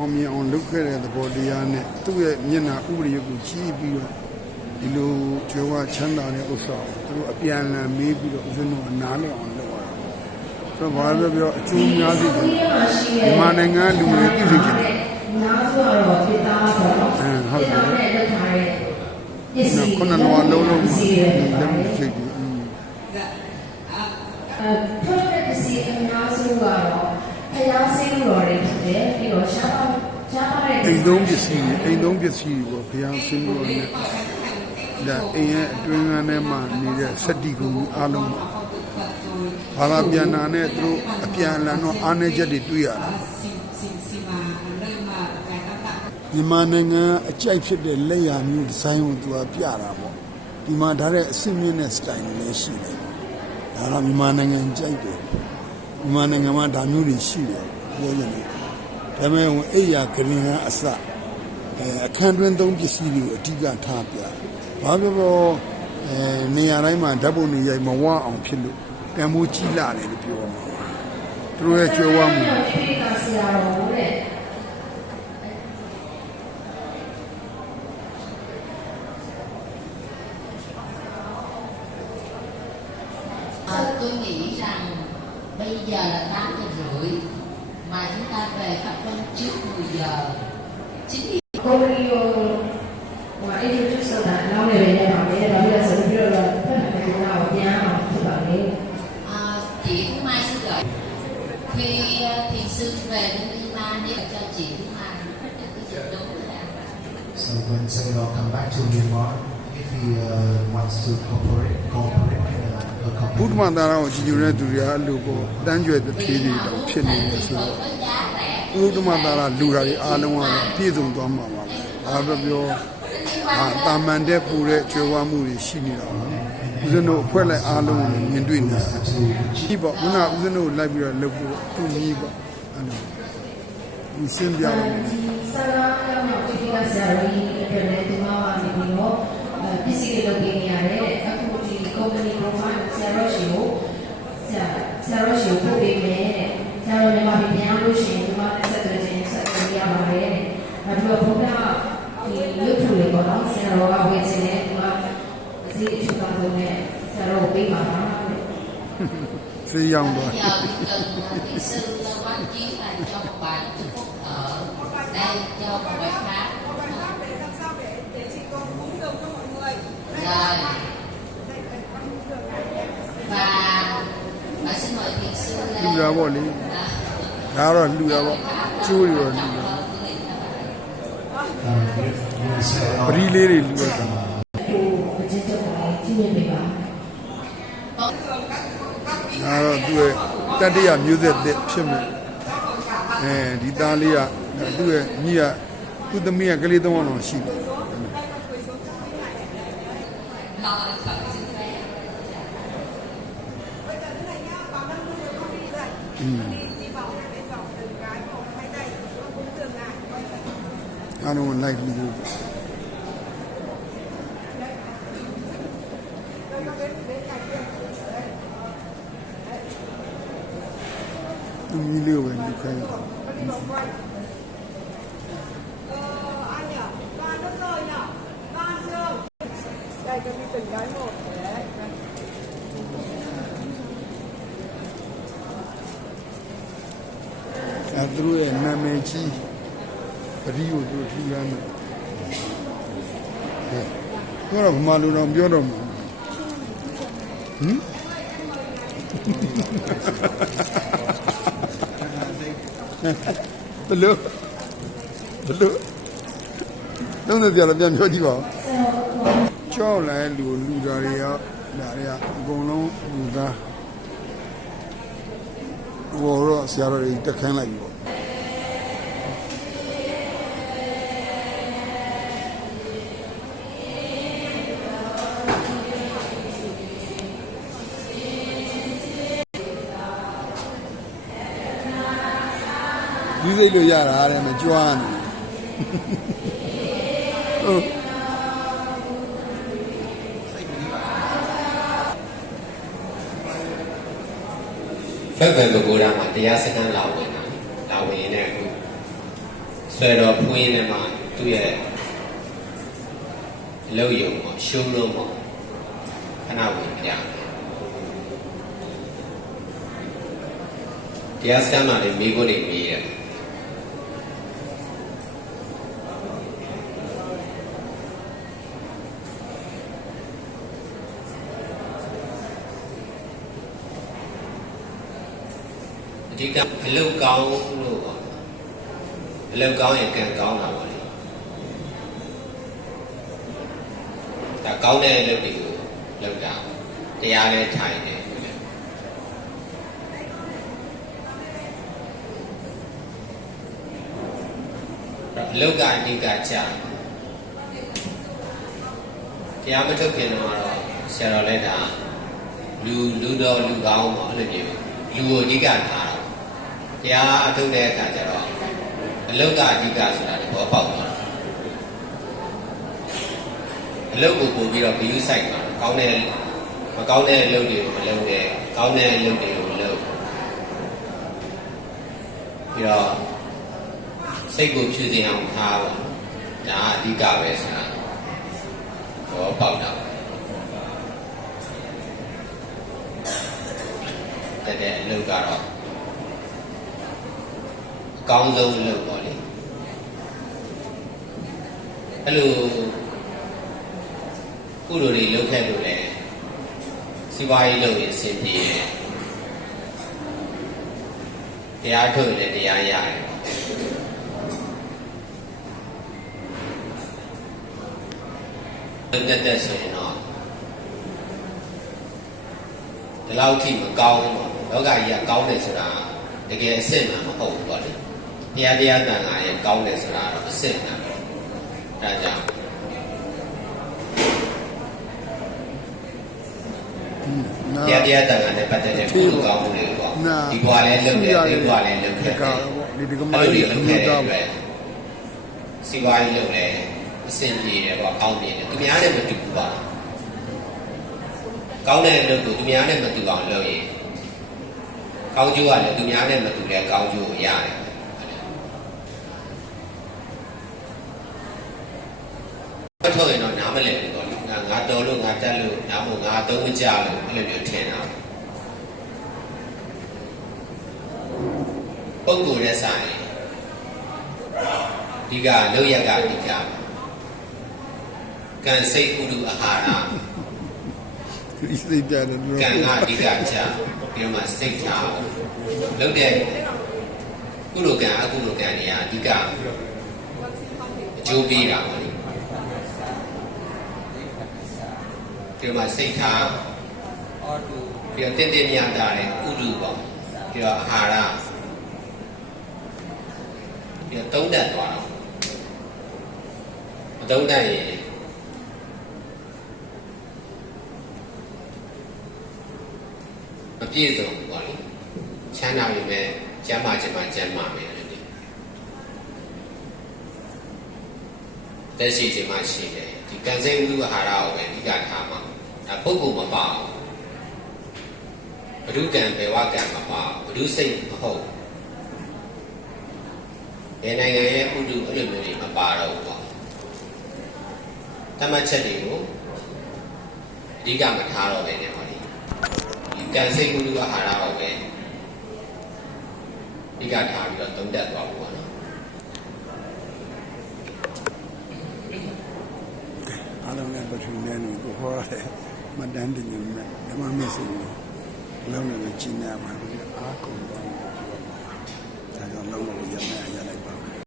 အောင်မြင်အောင်လုပ်ခဲ့တဲ့သဘောတရားနဲ့သူ့ရဲ့မျက်နှာဥပဒေကိုကြီးပြီးတော့ဒီလိုကျော်ဝချမ်းသာတဲ့ဥစ္စာကိုသူတို့အပြန်အလှန်မေးပြီးတော့ဦးဇင်းတို့ကနားလည်အောင်လုပ်ရတာဆိုတော့ဘာလို့ပြောအကျိုးများစေတယ်မြန်မာနိုင်ငံလူတွေသိစေချင်တယ်များစုကတော့ပြည်သားဆိုတော့အင်းဟုတ်တယ်ပြည်သားနဲ့လောက်ထားတဲ့ပစ္စည်းခုနကလုံးလုံးမှာပစ္စည်းတွေလပါက်တမယ်စိတ် တော်တွေဖြစ်တယ်ပြီးတော့ရှားပါရှားပါတဲ့အိမ်သုံးပစ္စည်းတွေအိမ်သုံးပစ္စည်းတွေပေါ့ဘုရားဆင်းလို့နဲ့ဒါအိမ်ရဲ့အတွင်းကထဲမှာနေတဲ့စက်တီကုံကြီးအားလုံးပါဘာသာပြန်တာနဲ့သူတို့အပြန်အလှန်တော့အားနည်းချက်တွေတွေ့ရတာမြန်မာနိုင်ငံအကြိုက်ဖြစ်တဲ့လက်ရာမျိုးဒီဇိုင်းကိုသူကပြတာပေါ့ဒီမှာဒါတဲ့အဆင့်မြင့်တဲ့ style တွေလည်းရှိတယ်ဒါကမြန်မာနိုင်ငံကြိုက်တယ်မြန်မာနိုင်ငံမှာဒါမျိုးတွေရှိတယ်ပြောရင်လည်း ဒါပေမဲ့ဟိုအိယာဂရင်ကအစအဲအခန်းတွင်းသုံးပစ္စည်းတွေကိုအဓိကထားပြ။ဘာပြောပြောအဲနေရာတိုင်းမှာဓာတ်ပုံတွေရိုက်မဝအောင်ဖြစ်လို့တန်မိုးကြီးလာတယ်လို့ပြောရမှာပါ။သူတို့ရဲ့ကြွယ်ဝမှုဒီကဆရာတော်တဲ့ Ờ, tôi nghĩ rằng bây giờ là 8 giờ rưỡi mà chúng ta về Pháp Vân trước 10 giờ. Chính vì ကိုရီယိုဟိုအဲ့ဒီကျဆိုတာနောက်နေရပါမယ်ဒါပြီးတော့ဆိုပြီးတော့ဖက်နေကတော့ပြန်အောင်ဖြစ်ပါလေ à, chị Thu Mai xin gửi khi ờ, thiền sư về bên Lima nếu cho chị Thu Mai thích được cái chuyện đúng là So when Senegal come back to Myanmar, if he uh, wants to cooperate, cooperate uh, a ဘုဒ္ဓ company, မာသာရကိုကြည်ညိုတဲ့သူတွေကအဲ့လိုပေါ့တန်းကျွယ်တစ်ပြေးတွေတောင်ဖြစ်နေတယ်ဆိုတော့ဘုဒ္ဓမာသာရလူတာတွေအားလုံးကတော့ပြည့်စုံသွားမှာပါပဲ။ဘာပြောပြောအာတာမန်တဲ့ပူတဲ့ကြွယ်ဝမှုတွေရှိနေတာပါ။ဦးဇင်းတို့အဖွဲ့လိုက်အားလုံးကိုမြင်တွေ့နေတာ။ to ဒီပေါ့ခုနကဦးဇင်းတို့လိုက်ပြီးတော့လုပ်ဖို့သူကြီးပေါ့အဲ့လိုဒီရှင်းပြတော့ဒီဆရာတော်ကဒီကဆရာကြီးအတွက်လည်းဒီမှာနေပြီးတော့ပစ္စည်းတွေလုပ်ပေးနေရတယ်အခုဒီ company profile ဆရာတော်ရှိကိုဆရာဆရာတော်ရှိကိုပို့ပေးမယ်တဲ့ဆရာတော်မြန်မာပြည်ပြန်လို့ရှိရင်ဒီမှာဆက်သွယ်ခြင်းဆက်သွယ်ရပါတယ်တဲ့အဲဒီတော့ဘုရားဒီရုပ်ထုတွေပေါ့နော်ဆရာတော်ကဝေချင်တယ်ဒီမှာအစီအချုပ်ပါဆုံးနဲ့ဆရာတော်ကိုပေးပါလားတဲ့ဆေးရောင်းသွား giờ chỉ လူ lên တာပေါ့လေဒါကတော့လူတာပေါ့ကျိုးတွေတော့လူတာ uh, really set ပ out ရိလေးတွေလူရတာဟိုအကျဉ်းချုပ်ပါလေကြီးမြင့်ပေးပါဒါတော့သူ့ရဲ့တတ္တရမျိုးဆက်တဲ့ဖြစ်မယ်အဲဒီသားလေးကသူ့ရဲ့ညီကသူ့သမီးကကလေးသုံးအောင်တော့ရှိတယ် I don't want lightly moved. You knew you. Mm-hmm. Thank. အဲသူတို့ရဲ့နာမည်ကြီးပရိကိုသူတို့ထူရမ်းတယ်ဟဲ့ပြောတော့ဗမာလူတော်ပြောတော့မှာဟမ်ဘလို့ဘလို့လုံးတဲ့ကြလာပြန်ပြောကြည့်ပါဦးကြောက်လိုက်လူလူသားတွေကဒါတွေကအကုန်လုံးလူသားဘောတော့ဆရာတော်တွေတက်ခန်းလိုက်ပြီ ပေါ့ဒီစိတ်လို့ရတာတဲ့မကြွားနေဟုတ်ဖက်ဖက်ကိုကိုရာမှာတရားစခန်းလာဝင်တာလာဝင်ရင်လည်းအခုစဆွဲတော့ဖွင်းနေမှာသူ့ရဲ့အလုပ်ရုံပေါ့ရှုံးလို့ပေါ့ခဏဝင်ပြတယ်တရားစခန်းမှာလည်းမိဖို့နေပြီးတယ် ဓိကအလုတ်ကောင်းလို့ပေါ့အလုတ်ကောင်းရင်ကံကောင်းတာပါလေဒါကောင်းတဲ့အလုပ်တွေကိုလုပ်တာတရားနဲ့ထိုင်တယ်အလုတ်ကအဓိကကြာတရားမထုတ်ခင်တော့ဆရာတော်လည်းဒါလူလူတော်လူကောင်းပေါ့အဲ့လိုမျိုးလူကိုအဓိကထားတာ တရားအထုတ်တဲ့အခါကျတော့အလုတ်ကအဓိကဆိုတာဒီဘောပေါက်သွားတာအလုတ်ကိုပို့ပြီးတော့ဘီယူဆိုင်မှာကောင်းတဲ့မကောင်းတဲ့အလုပ်တွေကိုမလုပ်နဲ့ကောင်းတဲ့အလုပ်တွေကိုလုပ်ပြီးတော့စိတ်ကိုဖြူစင်အောင်ထားပါဒါအဓိကပဲဆိုတာဘောပေါက်တာတဲ့တဲ့အလုပ်ကတော့ အကောင်းဆုံးလုပ်ပေါ့လေအဲ့လိုကုလိုတွေလုပ်ခဲ့လို့လည်းစီးပွားရေးလုပ်ရင်အဆင်ပြေတယ်တရားထုတ်ရင်လည်းတရားရတယ်တက်တက်တက်ဆိုရင်တော့ဒီလောက်ထိမကောင်းဘူးပေါ့လောကကြီးကကောင်းတယ်ဆိုတာတကယ်အစစ်မှန်မဟုတ်ဘူးပေါ့လေ တရားတရားတန်ခါရဲ့ကောင်းတယ်ဆိုတာတော့အစစ်မှန်ပဲဒါကြောင့်နာတရားတရားတန်ခါနဲ့ပတ်သက်တဲ့ကုသိုလ်ကောင်းမှုတွေပေါ့နာဒီဘွားလည်းလုပ်တယ်ဒီဘွားလည်းလုပ်ခဲ့တယ်ဒီကတော့ပေါ့ဒီဒီကမအဲ့လိုကြီးတွေအလုပ်မြခဲ့တ်တဲ့သားအတွပေါ့က်စီပွားရေးလုပ်လဲအဆင်ပြေတယ်ပေါ့ကောင်းတယ်သူများနဲ့မတူဘူးပါကောင်းတဲ့အလုပ်ကိုသူများနဲ့မတူအောင်လုပ်ရင်ကောင်းကျိုးကလည်းသူများနဲ့မတူတဲ့ကောင်းကျိုးကိုရတယ်မ ထုတ်ရင်တော့နားမလည်ဘူးပေါ့လေငါငါတော်လို့ငါတက်လို့နားမို့ငါသုံးမကြလို့အဲ့လိုမျိုးထင်တာပုံကိုယ်ရဲ့ဆိုင်ဒီကလောက်ရက်ကဒီကကံစိတ်ဥဒုအာဟာရဒီစိတ်တယ်တော့ကံကအဓိကချပြီးတော့မှစိတ်ထားလုပ်တဲ့ကုလိုကံအကုလိုကံတွေကအဓိကအကျိုးပေးတာပေါ့ လေပြီးတော့မှစိတ်ထားပြီးတော့တင်းတင်းမြတ်တာတဲ့ဥဒုပေါ့ပြီးတော့အာဟာရပြီးတော့သုံးတတ်သွားတော့မသုံးတတ်ရင်မပြည့်စုံဘူးပေါ့လေချမ်းသာပြီမဲ့ကျမ်းမာခြင်းမှကျမ်းမာမယ်လေတက်ရှိခြင်းမှရှိတယ်ဒီကံစိတ်ဥဒ္ဓဟာရကိုပဲအဓိကထားမှာ ဒါပုဂ္ဂိုလ်မပါဘူးဘုရုကံဘေဝကံမပါဘူးဘုရုစိတ်မဟုတ်ဘယ်နိုင်ငံရဲ့ဥဒ္ဓအဲ့လိုမျိုးတွေမပါတော့ဘူးပေါ့တမတ်ချက်တွေကိုအဓိကမထားတော့ပဲねပေါ့လေဒီကံစိတ်ကုသကဟာရတော့ပဲဒီကထားပြီးတော့သုံးတက်သွားဖို့ပါနော်အားလုံးလည်းပထမနဲ့ကိုခေါ်ရတယ် မတန်းတင်နေမယ်ဓမ္မမစီလောက်နေချင်းနေမှာအားကုန်တယ်ဒါကြောင့်လောက်လို့ရမယ်